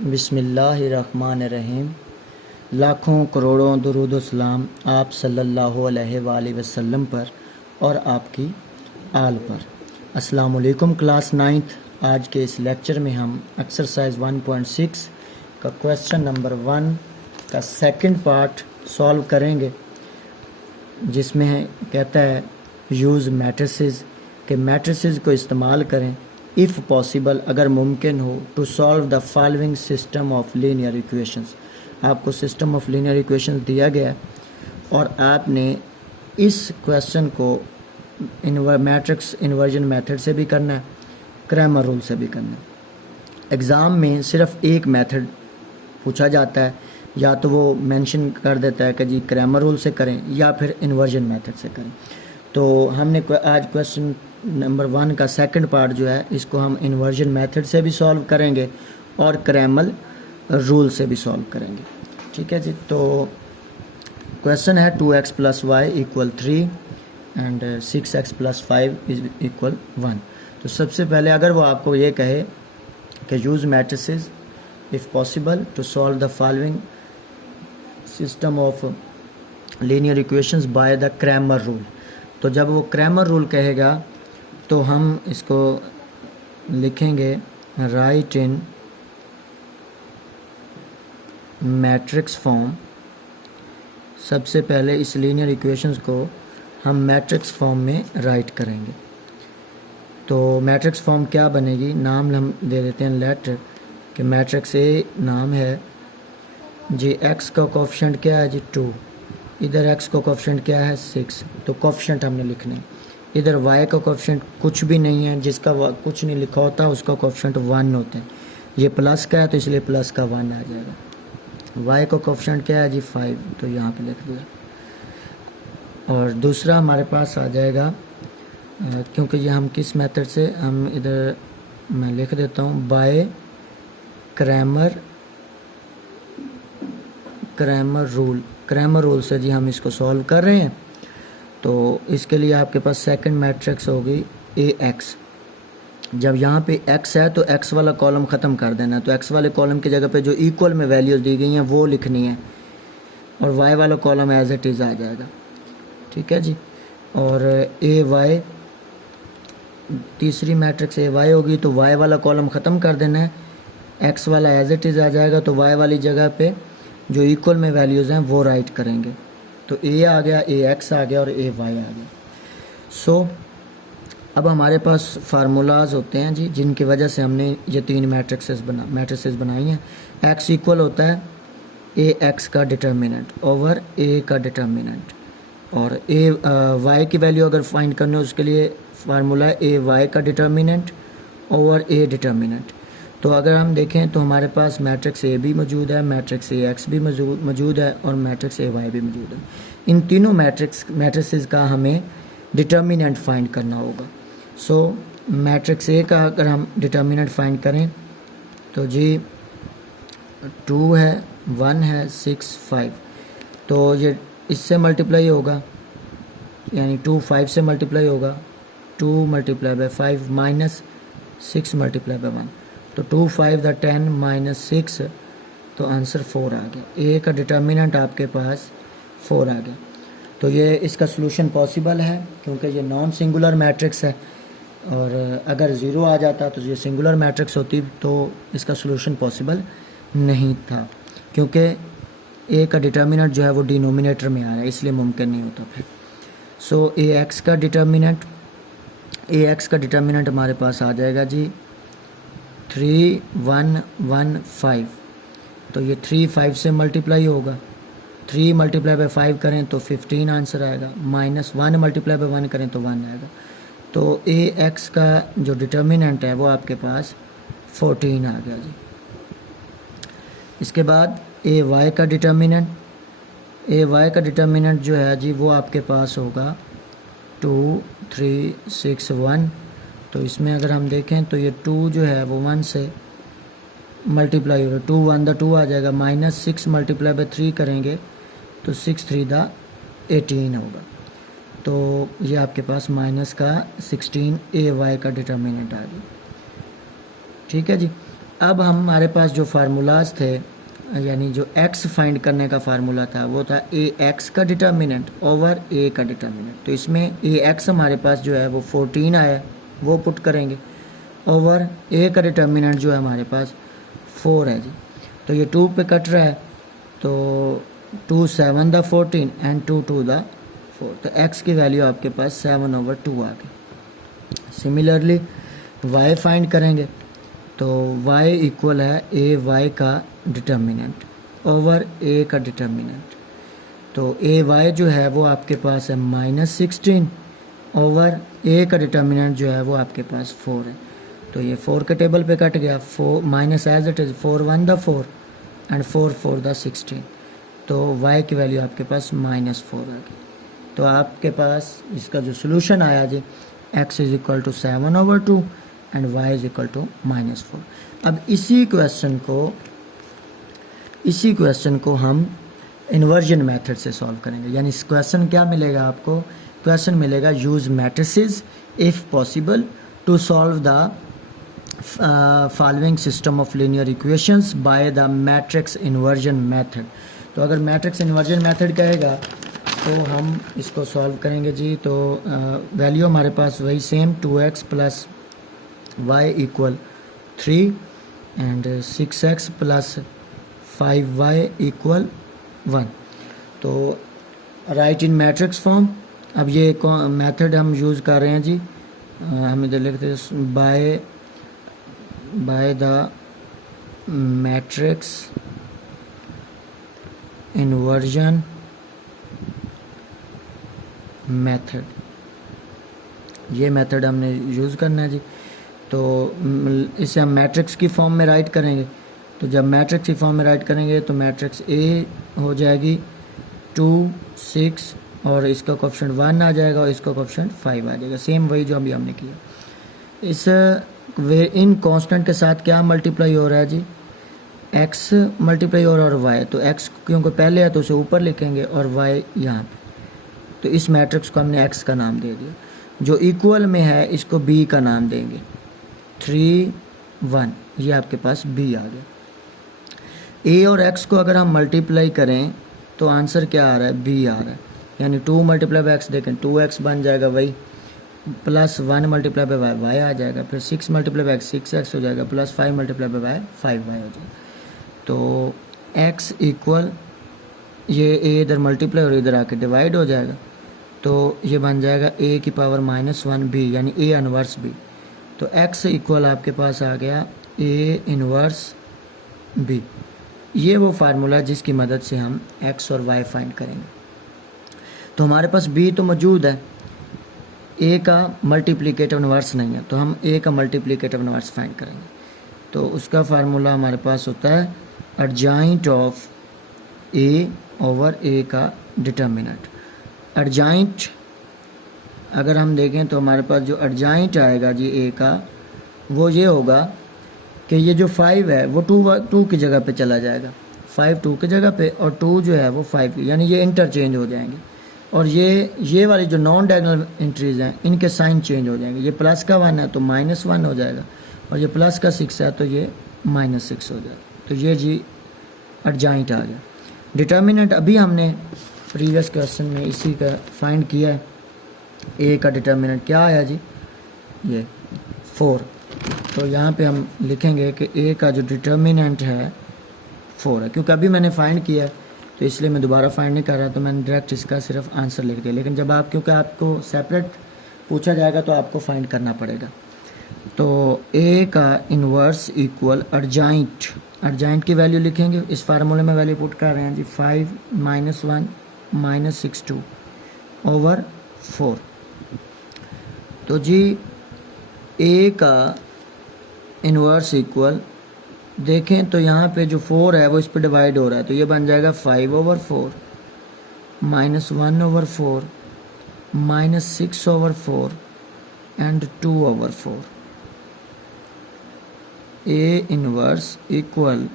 बिस्मिल्लाहिर्रहमानिर्रहीम। लाखों करोड़ों दुरूद सलाम आप सल्लल्लाहु अलैहि वसल्लम पर और आपकी आल पर। अस्सलाम वालेकुम क्लास 9th। आज के इस लेक्चर में हम एक्सरसाइज 1.6 का क्वेश्चन नंबर 1 का सेकंड पार्ट सॉल्व करेंगे, जिसमें कहता है यूज़ मैट्रिसेस के मैट्रिसेस को इस्तेमाल करें इफ़ पॉसिबल, अगर मुमकिन हो, to solve the following system of linear equations. आपको सिस्टम ऑफ लीनियर इक्वेशंस दिया गया है और आपने इस क्वेश्चन को मैट्रिक्स इन्वर्जन मेथड से भी करना है, क्रैमर रूल से भी करना है। एग्ज़ाम में सिर्फ एक मेथड पूछा जाता है, या तो वो मेंशन कर देता है कि जी क्रैमर रूल से करें या फिर इन्वर्जन मेथड से करें। तो हमने आज क्वेश्चन नंबर 1 का सेकंड पार्ट जो है, इसको हम इन्वर्जन मेथड से भी सॉल्व करेंगे और क्रैमर रूल से भी सॉल्व करेंगे। ठीक है जी। तो क्वेश्चन है 2x + y = 3 एंड 6x + 5 = 1। तो सबसे पहले अगर वो आपको ये कहे कि use matrices if possible to solve the following system of linear equations by the Cramer rule, तो जब वो क्रैमर रूल कहेगा तो हम इसको लिखेंगे राइट इन मैट्रिक्स फॉर्म। सबसे पहले इस लीनियर इक्वेशंस को हम मैट्रिक्स फॉर्म में राइट करेंगे। तो मैट्रिक्स फॉर्म क्या बनेगी, नाम हम दे देते हैं लेट कि मैट्रिक्स ए नाम है जी, एक्स का कोफिशिएंट क्या है जी 2, इधर एक्स का कोफिशिएंट क्या है 6, तो कोफिशिएंट हमने लिखने। इधर y का कोफिशिएंट कुछ भी नहीं है, जिसका कुछ नहीं लिखा होता उसका कोफिशिएंट 1 होता है। ये प्लस का है तो इसलिए प्लस का 1 आ जाएगा। y का कोफिशिएंट क्या है जी 5, तो यहाँ पे लिख दिया। और दूसरा हमारे पास आ जाएगा, क्योंकि ये हम किस मेथड से, हम इधर मैं लिख देता हूँ बाय क्रैमर रूल से जी हम इसको सॉल्व कर रहे हैं। तो इसके लिए आपके पास सेकंड मैट्रिक्स होगी AX। जब यहाँ पे x है तो x वाला कॉलम ख़त्म कर देना, तो x वाले कॉलम की जगह पे जो इक्वल में वैल्यूज़ दी गई हैं वो लिखनी है, और y वाला कॉलम एज इट इज़ आ जाएगा। ठीक है जी। और AY, तीसरी मैट्रिक्स AY होगी, तो y वाला कॉलम ख़त्म कर देना है, x वाला एज इट इज़ आ जाएगा, तो y वाली जगह पे जो इक्वल में वैल्यूज़ हैं वो राइट करेंगे। तो A आ गया, AX आ गया और AY आ गया। सो अब हमारे पास फार्मूलाज होते हैं जी, जिनकी वजह से हमने ये 3 मैट्रिसेस बनाई हैं। x इक्वल होता है AX का डिटर्मिनेंट ओवर A का डिटर्मिनेंट, और y की वैल्यू अगर फाइंड करनी हो उसके लिए फार्मूला है AY का डिटर्मिनेंट ओवर A डिटर्मिनेंट। तो अगर हम देखें तो हमारे पास मैट्रिक्स A भी मौजूद है, मैट्रिक्स AX भी मौजूद है और मैट्रिक्स AY भी मौजूद है। इन तीनों मैट्रिसेस का हमें डिटर्मिनेंट फाइंड करना होगा। सो मैट्रिक्स A का अगर हम डिटर्मिनेंट फाइंड करें तो जी 2 है, 1 है, 6, 5, तो ये इससे मल्टीप्लाई होगा, यानी 2 5 से मल्टीप्लाई होगा, 2 × 5 माइनस 6 × 1, तो 2 5 × 10 माइनस 6, तो आंसर 4 आ गया। A का डिटर्मिनेंट आपके पास 4 आ गया। तो ये इसका सलूशन पॉसिबल है क्योंकि ये नॉन सिंगुलर मैट्रिक्स है, और अगर 0 आ जाता तो ये सिंगुलर मैट्रिक्स होती तो इसका सलूशन पॉसिबल नहीं था, क्योंकि A का डिटर्मिनेंट जो है वो डिनोमिनेटर में आ रहा है, इसलिए मुमकिन नहीं होता फिर। सो AX का डिटर्मिनेंट हमारे पास आ जाएगा जी 3 1 1 5, तो ये 3 5 से मल्टीप्लाई होगा, 3 × 5 करें तो 15 आंसर आएगा, माइनस 1 × 1 करें तो 1 आएगा। तो AX का जो डिटर्मिनेंट है वो आपके पास 14 आ गया जी। इसके बाद AY का डिटर्मिनेंट जो है जी वो आपके पास होगा 2 3 6 1, तो इसमें अगर हम देखें तो ये 2 जो है वो 1 से मल्टीप्लाई होगा, 2 1 2 आ जाएगा, माइनस 6 × 3 करेंगे तो 6 3 18 होगा। तो ये आपके पास माइनस का 16 AY का डिटर्मिनेंट आ गया। ठीक है जी। अब हमारे पास जो फार्मूलाज थे, यानी जो x फाइंड करने का फार्मूला था वो था ए एक्स का डिटर्मिनेंट ओवर ए का डिटर्मिनेंट। तो इसमें ए एक्स हमारे पास जो है वो 14 आया, वो पुट करेंगे, ओवर ए का डिटर्मिनेंट जो है हमारे पास 4 है जी। तो ये 2 पे कट रहा है, तो 2 7 द 14 एंड 2 2 द 4। तो x की वैल्यू आपके पास 7/2 आ गई। सिमिलरली y फाइंड करेंगे, तो y इक्वल है ए वाई का डिटर्मिनेंट ओवर ए का डिटर्मिनेंट। तो ए वाई जो है वो आपके पास है -16 ओवर ए का डिटर्मिनेंट जो है वो आपके पास 4 है। तो ये 4 के टेबल पे कट गया, 4 minus as it is 4 1 the 4 and 4 4 the 16। तो y की वैल्यू आपके पास -4 आ गई। तो आपके पास इसका जो सोल्यूशन आया जी, x is equal to 7/2 and y is equal to -4। अब इसी क्वेश्चन को हम इन्वर्जन मेथड से सॉल्व करेंगे। यानी इस क्वेश्चन क्या मिलेगा आपको, क्वेश्चन मिलेगा use matrices if possible to solve the following system of linear equations by the matrix inversion method. तो अगर मैट्रिक्स इन्वर्जन मेथड कहेगा तो हम इसको सॉल्व करेंगे जी। तो वैल्यू हमारे पास वही same 2x plus y equal 3 and 6x plus 5y equal 1। तो राइट इन मैट्रिक्स फॉर्म। अब ये मेथड हम यूज़ कर रहे हैं जी, हम इधर लिखते हैं bye the matrix inversion method. ये मेथड हमने यूज़ करना है जी। तो इसे हम मैट्रिक्स की फॉर्म में राइट करेंगे। तो जब मैट्रिक्स की फॉर्म में राइट करेंगे तो मैट्रिक्स ए हो जाएगी 2 6 और इसका कोएफिशिएंट 1 आ जाएगा और इसका कोएफिशिएंट 5 आ जाएगा, सेम वही जो अभी हमने किया। इस इन कांस्टेंट के साथ क्या मल्टीप्लाई हो रहा है जी, x मल्टीप्लाई हो रहा है और y। तो x क्योंकि पहले है तो उसे ऊपर लिखेंगे और y यहाँ पे। तो इस मैट्रिक्स को हमने x का नाम दे दिया। जो इक्वल में है इसको b का नाम देंगे, 3 1, ये आपके पास b आ गया। a और x को अगर हम मल्टीप्लाई करें तो आंसर क्या आ रहा है, b आ रहा है। यानी 2 मल्टीप्लाई बाई एक्स देखें 2x बन जाएगा वही, प्लस 1 मल्टीप्लाई बाई y आ जाएगा, फिर 6 मल्टीप्लाई बाई 6x हो जाएगा, प्लस 5 मल्टीप्लाई बाई 5y हो जाएगा। तो x इक्वल ये a इधर मल्टीप्लाई और इधर आके डिवाइड हो जाएगा, तो ये बन जाएगा a की पावर -1 b, यानी a इनवर्स b। तो x इक्वल आपके पास आ गया a इनवर्स b। ये वो फार्मूला जिसकी मदद से हम x और y फाइंड करेंगे। तो हमारे पास b तो मौजूद है, a का मल्टीप्लिकेटिव इनवर्स नहीं है, तो हम a का मल्टीप्लिकेटिव इनवर्स फाइंड करेंगे। तो उसका फार्मूला हमारे पास होता है adjoint of a over a का डिटर्मिनेंट। एडजॉइंट अगर हम देखें तो हमारे पास जो एडजॉइंट आएगा जी a का, वो ये होगा कि ये जो 5 है वो 2 की जगह पे चला जाएगा, 5 2 की जगह पे और 2 जो है वो 5 की, यानी ये इंटरचेंज हो जाएंगे। और ये वाली जो नॉन डायगोनल एंट्रीज हैं इनके साइन चेंज हो जाएंगे। ये प्लस का 1 है तो -1 हो जाएगा, और ये प्लस का 6 है तो ये -6 हो जाएगा। तो ये जी एडजॉइंट आ गया। डिटर्मिनेंट अभी हमने प्रीवियस क्वेश्चन में इसी का फाइंड किया है। ए का डिटर्मिनेंट क्या आया जी, ये 4। तो यहाँ पे हम लिखेंगे कि ए का जो डिटर्मिनेंट है 4 है। क्योंकि अभी मैंने फाइंड किया है तो इसलिए मैं दोबारा फाइंड नहीं कर रहा, तो मैंने डायरेक्ट इसका सिर्फ आंसर लिख दिया। लेकिन जब क्योंकि आपको सेपरेट पूछा जाएगा तो आपको फाइंड करना पड़ेगा। तो ए का इन्वर्स इक्वल एडजॉइंट की वैल्यू लिखेंगे। इस फार्मूले में वैल्यू पुट कर रहे हैं जी, 5 -1 -62 ओवर 4। तो जी ए का इन्वर्स इक्वल देखें तो यहाँ पे जो 4 है वो इस पे डिवाइड हो रहा है, तो ये बन जाएगा 5/4 -1/4 -6/4 एंड 2/4। ए इनवर्स इक्वल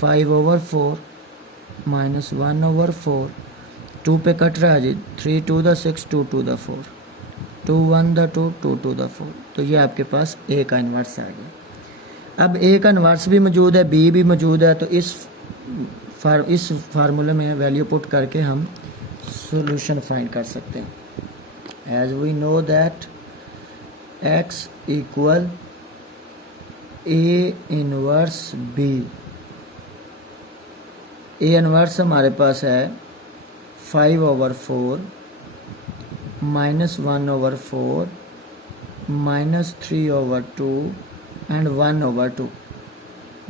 5/4 -1/4, 2 पे कट रहा है जी, 3 2 द 6 2 2 द 4, 2 1 द 2 2 2 द 4। तो ये आपके पास ए का इन्वर्स आ गया। अब ए का इन्वर्स भी मौजूद है, बी भी मौजूद है, तो इस फार्मूले में वैल्यू पुट करके हम सॉल्यूशन फाइंड कर सकते हैं। As we know that x equal A inverse B. A inverse हमारे पास है 5/4 -1/4 -3/2 एंड 1/2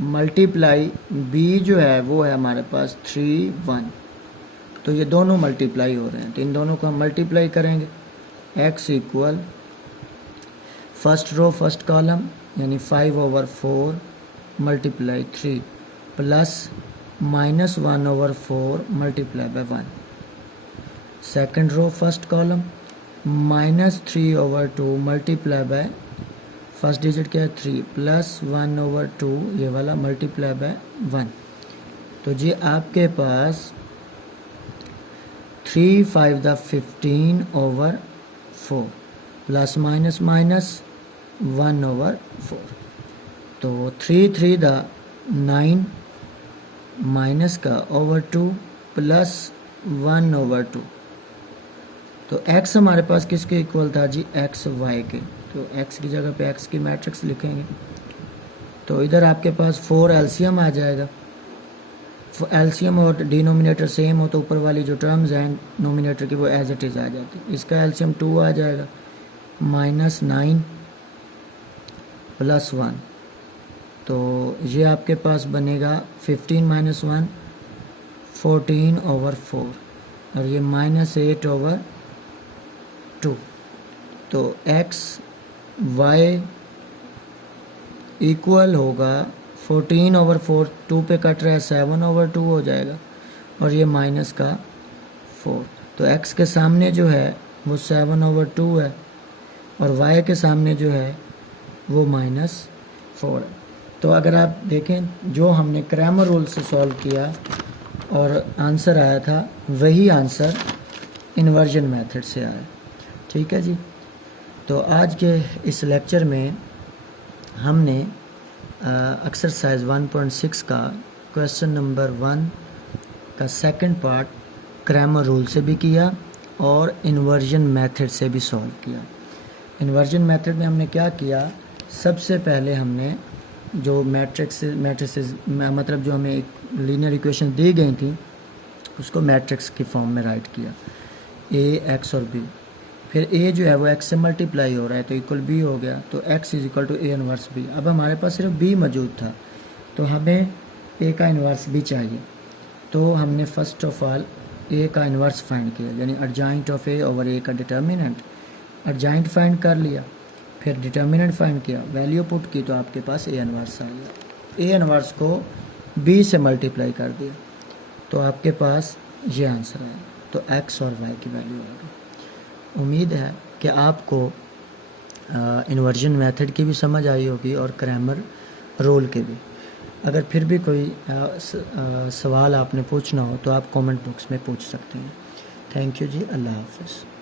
मल्टीप्लाई बी जो है वो है हमारे पास 3, 1। तो ये दोनों मल्टीप्लाई हो रहे हैं, तो इन दोनों को हम मल्टीप्लाई करेंगे। x equal first row first column यानी 5/4 multiply 3 plus -1/4 multiply by 1। Second row first column -3/2 multiply by first digit क्या है 3 प्लस 1/2 ये वाला मल्टीप्लाई बाय 1। तो जी आपके पास 3 5 द 15/4 प्लस माइनस माइनस 1/4। तो 3 3 द 9 माइनस का ओवर 2 प्लस 1/2। तो x हमारे पास किसके इक्वल था जी, एक्स वाई के। तो x की जगह पे x की मैट्रिक्स लिखेंगे। तो इधर आपके पास 4 एलसीएम आ जाएगा। एलसीएम और डिनोमिनेटर सेम हो तो ऊपर वाली जो टर्म्स हैं नोमिनेटर की वो एज इट इज़ आ जाती है। इसका एलसीएम 2 आ जाएगा, -9 + 1। तो ये आपके पास बनेगा 15 - 1 14/4 और ये -8/2। तो x y इक्वल होगा 14/4, 2 पे कट रहा है 7/2 हो जाएगा और ये माइनस का 4। तो x के सामने जो है वो 7/2 है और y के सामने जो है वो -4 है। तो अगर आप देखें जो हमने क्रैमर रूल से सॉल्व किया और आंसर आया था वही आंसर इन्वर्जन मेथड से आया। ठीक है जी। तो आज के इस लेक्चर में हमने एक्सरसाइज 1.6 का क्वेश्चन नंबर 1 का सेकंड पार्ट क्रैमर रूल से भी किया और इन्वर्जन मेथड से भी सॉल्व किया। इन्वर्जन मेथड में हमने क्या किया, सबसे पहले हमने जो मैट्रिक्स मतलब जो हमें एक लीनियर इक्वेशन दी गई थी उसको मैट्रिक्स की फॉर्म में राइट किया, ए एक्स और बी। फिर ए जो है वो एक्स से मल्टीप्लाई हो रहा है तो इक्वल बी हो गया, तो x is equal to A inverse B. अब हमारे पास सिर्फ बी मौजूद था तो हमें ए का इनवर्स भी चाहिए। तो हमने फर्स्ट ऑफ ऑल ए का इनवर्स फाइंड किया, यानी एडजॉइंट ऑफ ए ओवर ए का डिटर्मिनेंट। एडजॉइंट फाइंड कर लिया, फिर डिटर्मिनेंट फाइंड किया, वैल्यू पुट की तो आपके पास ए इनवर्स आ गया। ए इनवर्स को बी से मल्टीप्लाई कर दिया तो आपके पास ये आंसर आया। तो एक्स और वाई की वैल्यू आ गई। उम्मीद है कि आपको इन्वर्जन मेथड की भी समझ आई होगी और क्रैमर रूल के भी। अगर फिर भी कोई सवाल आपने पूछना हो तो आप कमेंट बॉक्स में पूछ सकते हैं। थैंक यू जी, अल्लाह हाफ़िज़।